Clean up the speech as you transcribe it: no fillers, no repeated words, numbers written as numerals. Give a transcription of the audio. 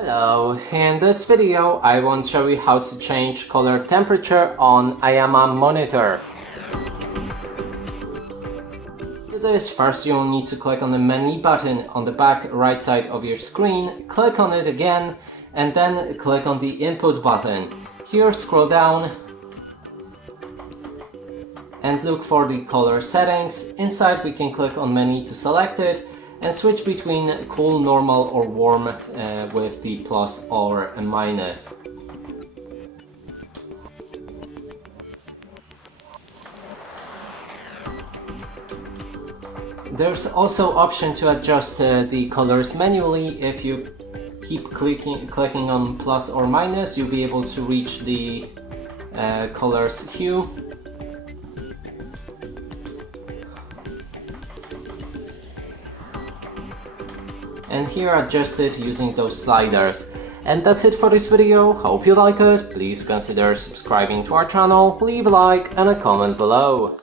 Hello, in this video I want to show you how to change color temperature on IIYAMA monitor. To do this, first you'll need to click on the menu button on the back right side of your screen, click on it again, and then click on the input button. Here scroll down and look for the color settings. Inside we can click on menu to select it and switch between cool, normal or warm with the plus or a minus. There's also option to adjust the colors manually. If you keep clicking on plus or minus, you'll be able to reach the colors hue. And here adjust it using those sliders. And that's it for this video. Hope you like it. Please consider subscribing to our channel, leave a like and a comment below.